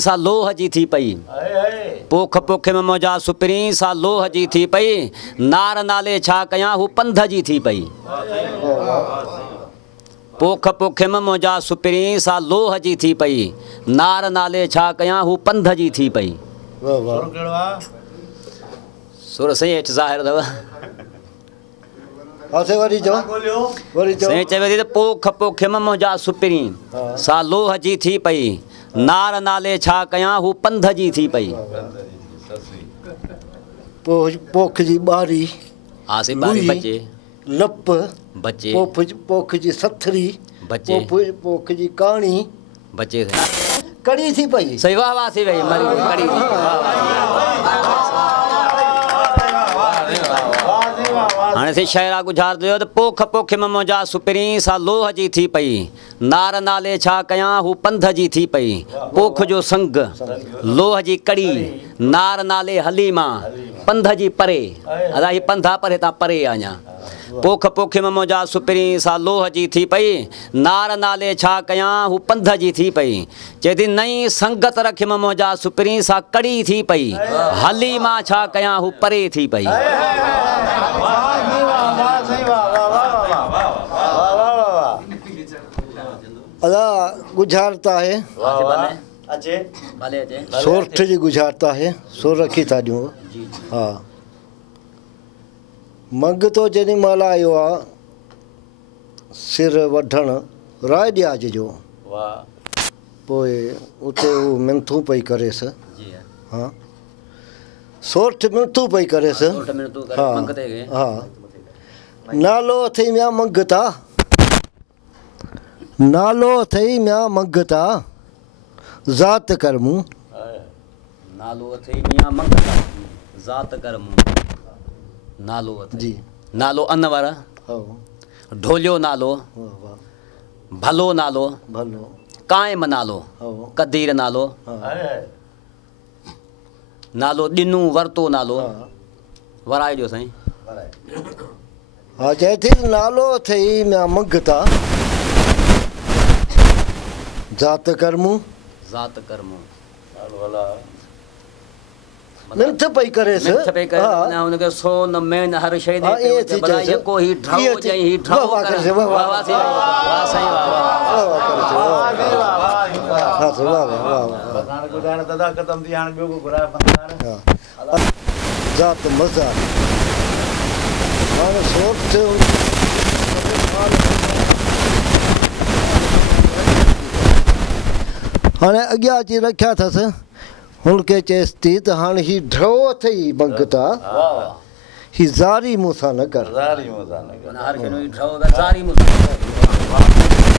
सा लोह जी थी पई। पोख पोखे में मौजा सुपरी सा लोह जी थी पई। नार नाले छा कयां हू पंध जी थी पई। पोख पोखे में मौजा सुपरी सा लोह जी थी पई। नार नाले छा कयां हू पंध जी थी पई। सुर सही हेठि ज़ाहिर अथव। साईं चवे थी त पोख पोखे में मौजा सुपरी सा लोह जी थी पई। नार नाले छा कयां हू पंध जी थी पई। पोख जी ॿारी आसे बारी बचे लप बचे पोख जी सथरी बचे पोख जी कहाणी बचे कड़ी थी पई। सही वाह वाह सही भाई मरी कड़ी हाणे से शायरा गुज़ार दियो त पोख पोखे में मौजा सुपरी सा लोह जी थी पई। नार नाले छा कयां हू पंध जी थी पई। पोख जो संग लोह जी कड़ी नार नाले हली मां पंध जी परे अदा ही पंधा पर हितां परे आहियां। पोख पोखे में मौजा सुपरी सा लोह जी थी पई। नार नाले छा कयां हू पंध जी थी पई। चए थी नई संगत रख में मौजा सुपरी सा कड़ी थी पई। हली मां छा कयां हू परे थी पई। अदा गुज़ारता है सोरठ जी गुज़ारता है सोर रखी था ॾियूं। हा मंग तो जेॾी महिल आयो आहे सिर वढण राय ॾियाज जो पोइ उते हू मिनथू पई करेसि। हा सोरठ मिनथू पई करेसि। हा हा नालो अथई मिया मंगता नालो अथई मिया मंगता ज़ात करमू। नालो अथई मिया मंगता ज़ात करमू। नालो अथई जी नालो अनवर ढोलियो नालो भलो नालो भलो कायम नालो कदीर नालो नालो ॾिनू वरतो नालो वराए जो साईं। हा चए थी नालो अथई मिया मंगता ज़ात करमू ज़ात करमू मिनथ पई करेसि। मिनथ पई करे ना उनके सोन मेन हर शइ दे बड़ा ये को ही ढाओ जई ही ढाओ करे वाह वाह सही वाह सही वाह हा सही वाह वाह हाणे गुज़ारे दादा ख़तम थी हाणे ॿियो को घुराए फंदार ज़ात मज़ा हाणे सोच हाणे अॻियां अची रखिया अथसि हुनखे चएसि थी त हाणे ही ढो अथई मंगता ही ज़ारी मूंसां न कर। हर शइ ढो ज़ारी मूंसां